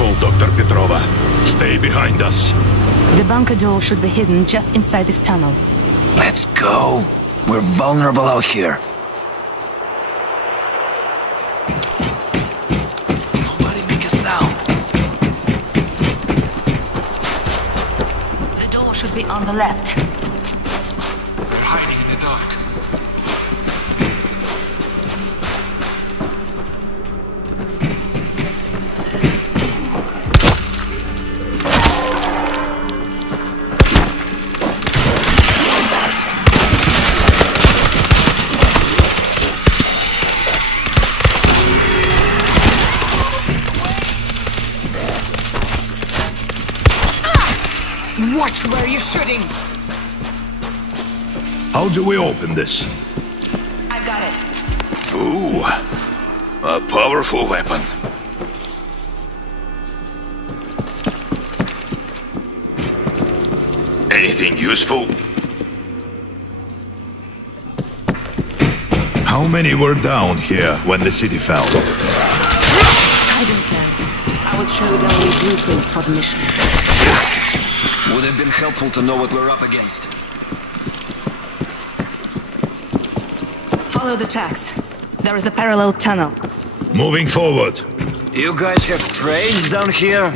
careful, Dr. Petrova. Stay behind us. The bunker door should be hidden just inside this tunnel. Let's go. We're vulnerable out here. Nobody make a sound. The door should be on the left. We're hiding in the dark. Watch where you're shooting! How do we open this? I've got it. Ooh, a powerful weapon. Anything useful? How many were down here when the city fell? I don't know. I was showed only blueprints for the mission. Would have been helpful to know what we're up against. Follow the tracks. There is a parallel tunnel. Moving forward. You guys have trains down here?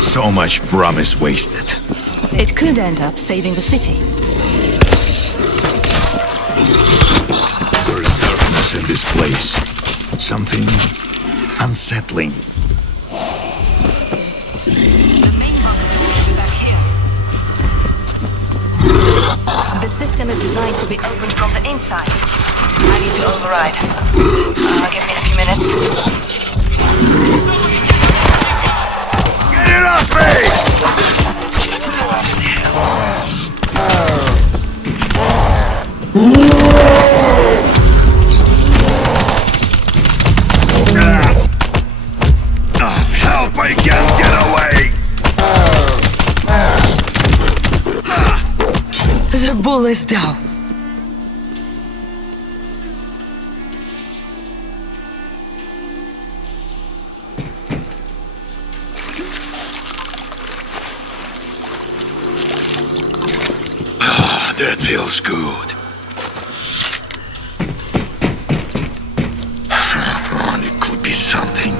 So much promise wasted. It could end up saving the city. There is darkness in this place. Something unsettling. The main bunker door should be back here. The system is designed to be opened from the inside. I need to override. Give me a few minutes. Get it off me! Help! I can't get away! The bull is down. That feels good. It could be something.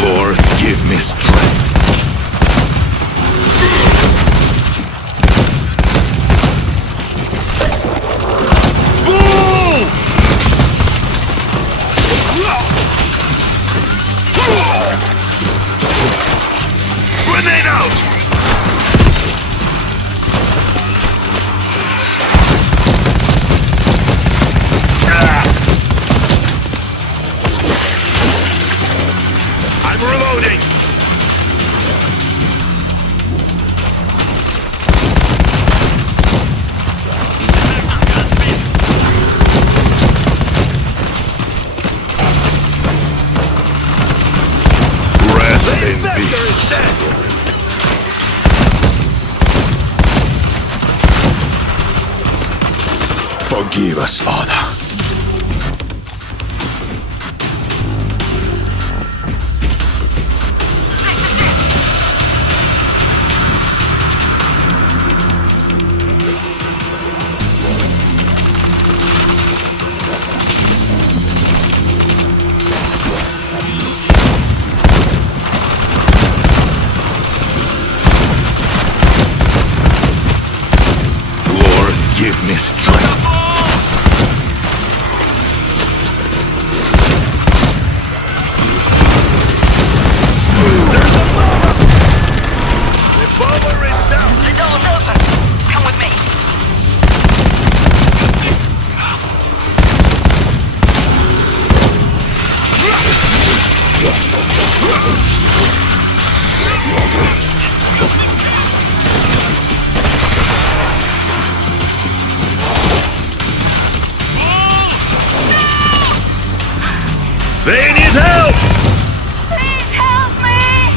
Lord, give me strength. Grenade out! I'm reloading! Rest in peace. Forgive us, Father. Give me strength. The bomber is down. The door's open. Come with me. They need help! Please help me!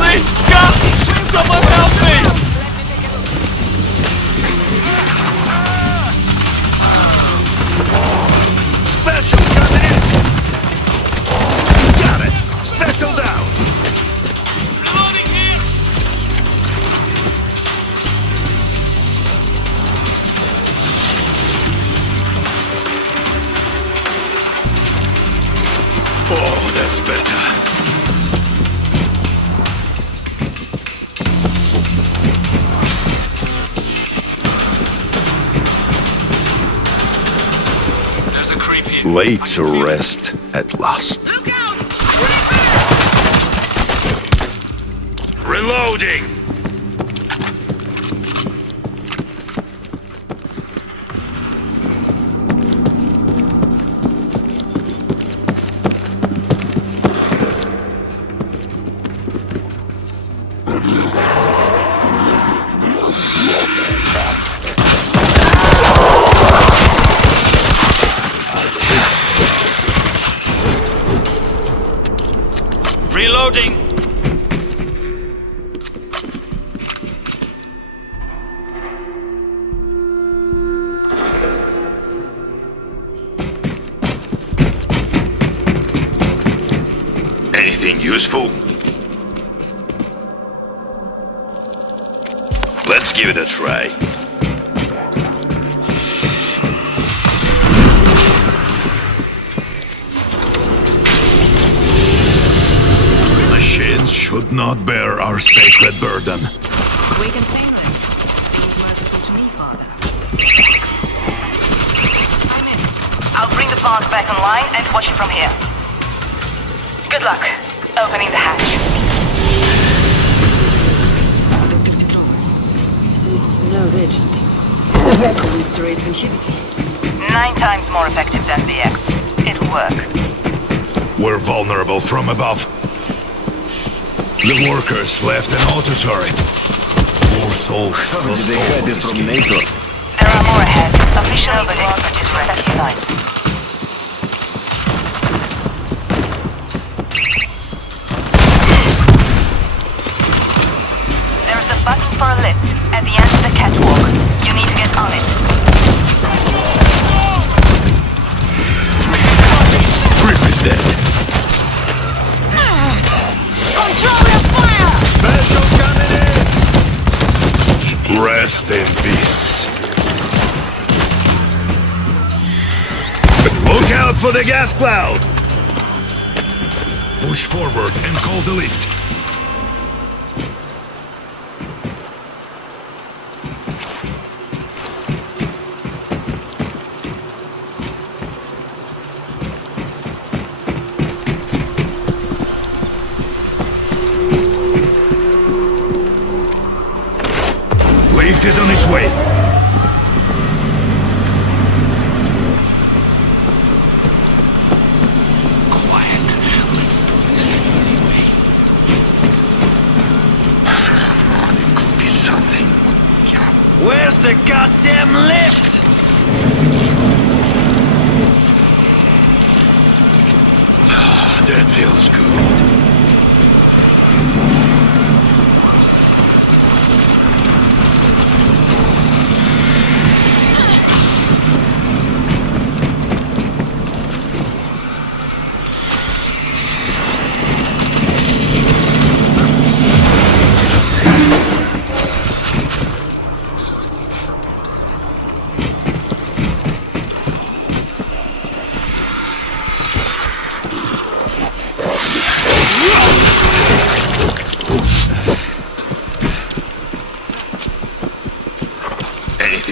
Please, God! Someone help me! Let me take a look. Special coming in! Got it! Special down! Reloading here! Oh, that's better. There's a creep here. Laid to rest at last. Look out! Reloading! Reloading! Anything useful? Let's give it a try. Machines should not bear our sacred burden. Quick and painless. Seems merciful to me, Father. I'm in. I'll bring the plant back online and watch it from here. Good luck opening the hatch. Dr. Petrova, this is nerve agent. Cholesterase inhibitor. 9 times more effective than the X. It'll work. We're vulnerable from above. The workers left an auto turret. Poor souls. How will did they stall hide on this from escape. NATO? There are more ahead. Officially, but expert is rescue line. There's a button for a lift at the end of the catwalk. You need to get on it. Grip is dead. Control your fire! Special coming in! Rest in peace. Look out for the gas cloud! Push forward and call the lift. Lift is on its way. Quiet. Let's do this the easy way. It could be something. Where's the goddamn lift? That feels good.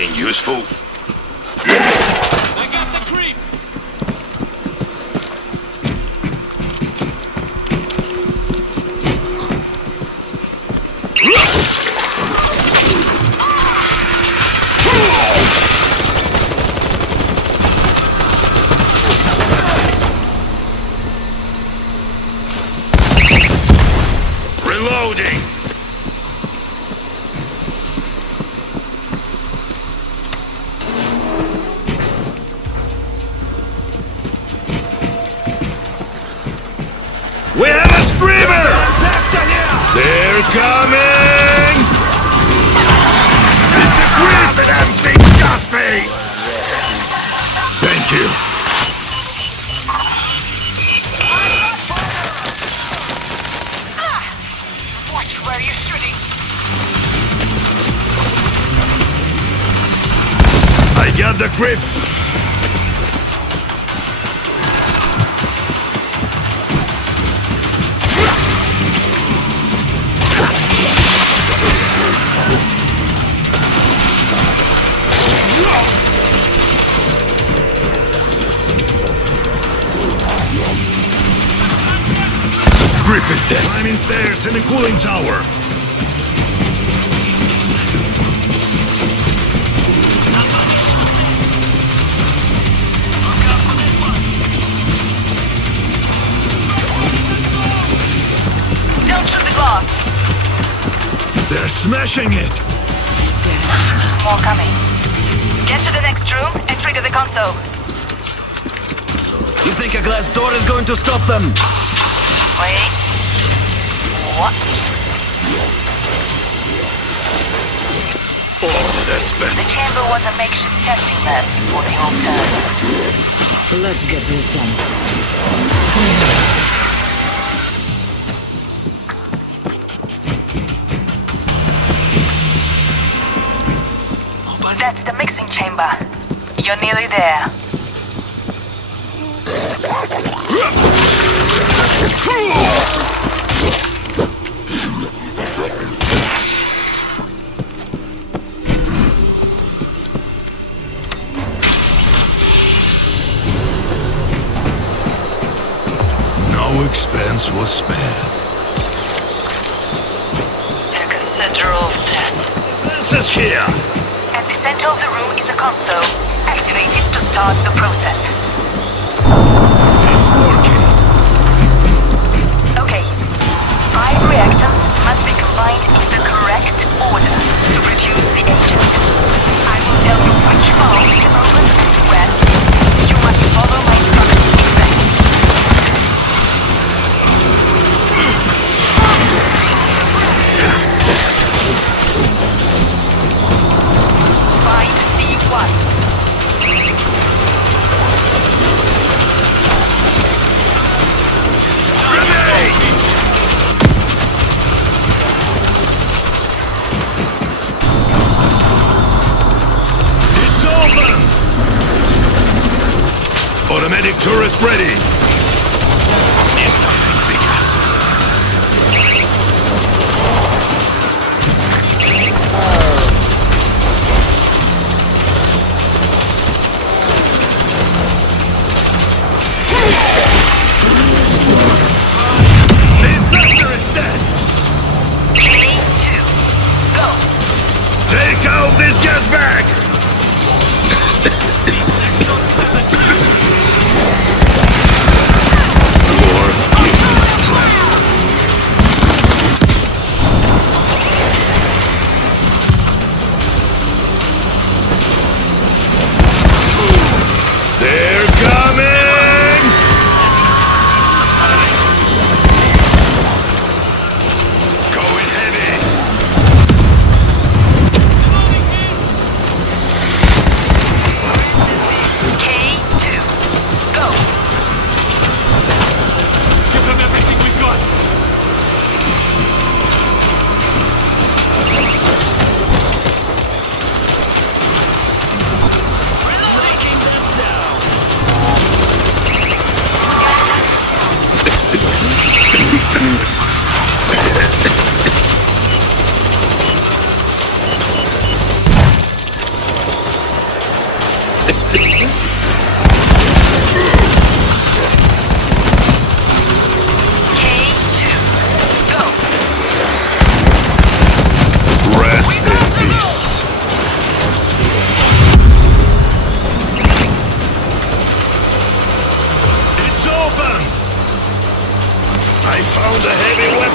Anything useful? I got the creep! Reloading! We have a screamer! They're coming! It's a grip! The damn thing got me! Thank you. Watch where you're shooting. I got the grip. Grip is dead. Climbing stairs in the cooling tower. Don't shoot the glass. They're smashing it. More coming. Get to the next room and trigger the console. You think a glass door is going to stop them? Wait. What? Oh, that's bad. The chamber was a makeshift testing lab for the old time. Let's get this done. That's the mixing chamber. You're nearly there. No expense was spared. The Cathedral of Death. Defense is here. At the center of the room is a console. Activate it to start the process. It's working. Okay. 5 reactors must be combined in the correct order to produce the agent. I will tell you which valve to open and when. You must follow my instructions exactly. Find C1. Grenade! It's open! Automatic turret ready. Need something bigger. The infector is dead! K2. Go. Take out this gas bag! Lord, give me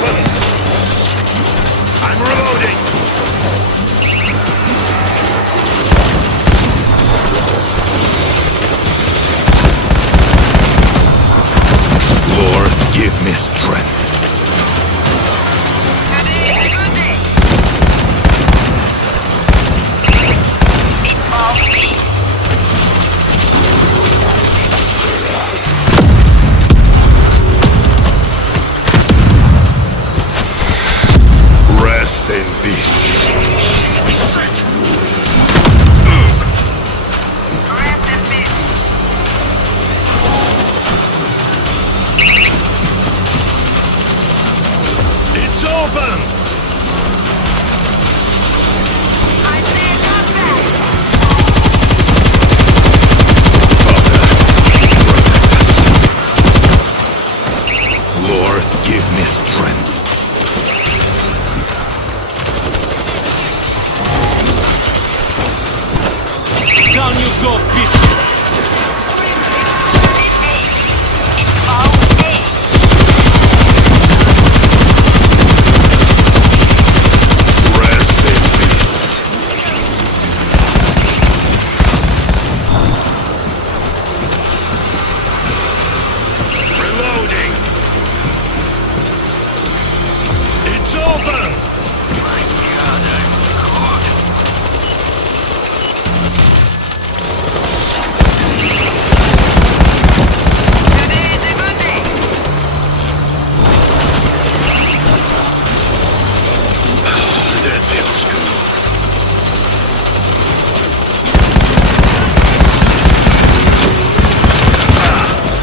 weapon! I'm reloading! Lord, give me strength. It's all me. Rest in peace. Rest in peace. It's open! I see a combat. Protect us. Lord, give me strength. Down you go, bitches! It's all me. Rest in peace. Reloading! It's open! My God, I'm good. That feels good.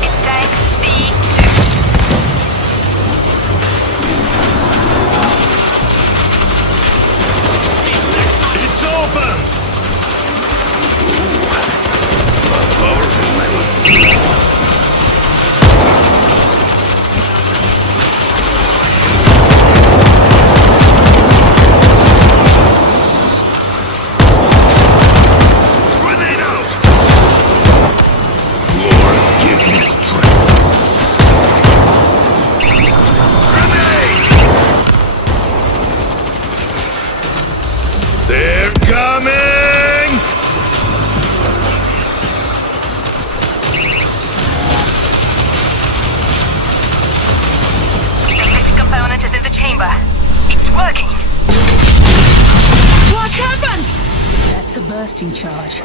It's tank C2. It's open! A powerful weapon. Grenade out! Lord, give me strength. Grenade! They're coming! The fixed component is in the chamber. It's working. What happened? That's a bursting charge.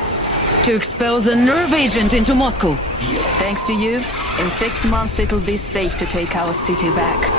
To expel the nerve agent into Moscow. Thanks to you, in 6 months it'll be safe to take our city back.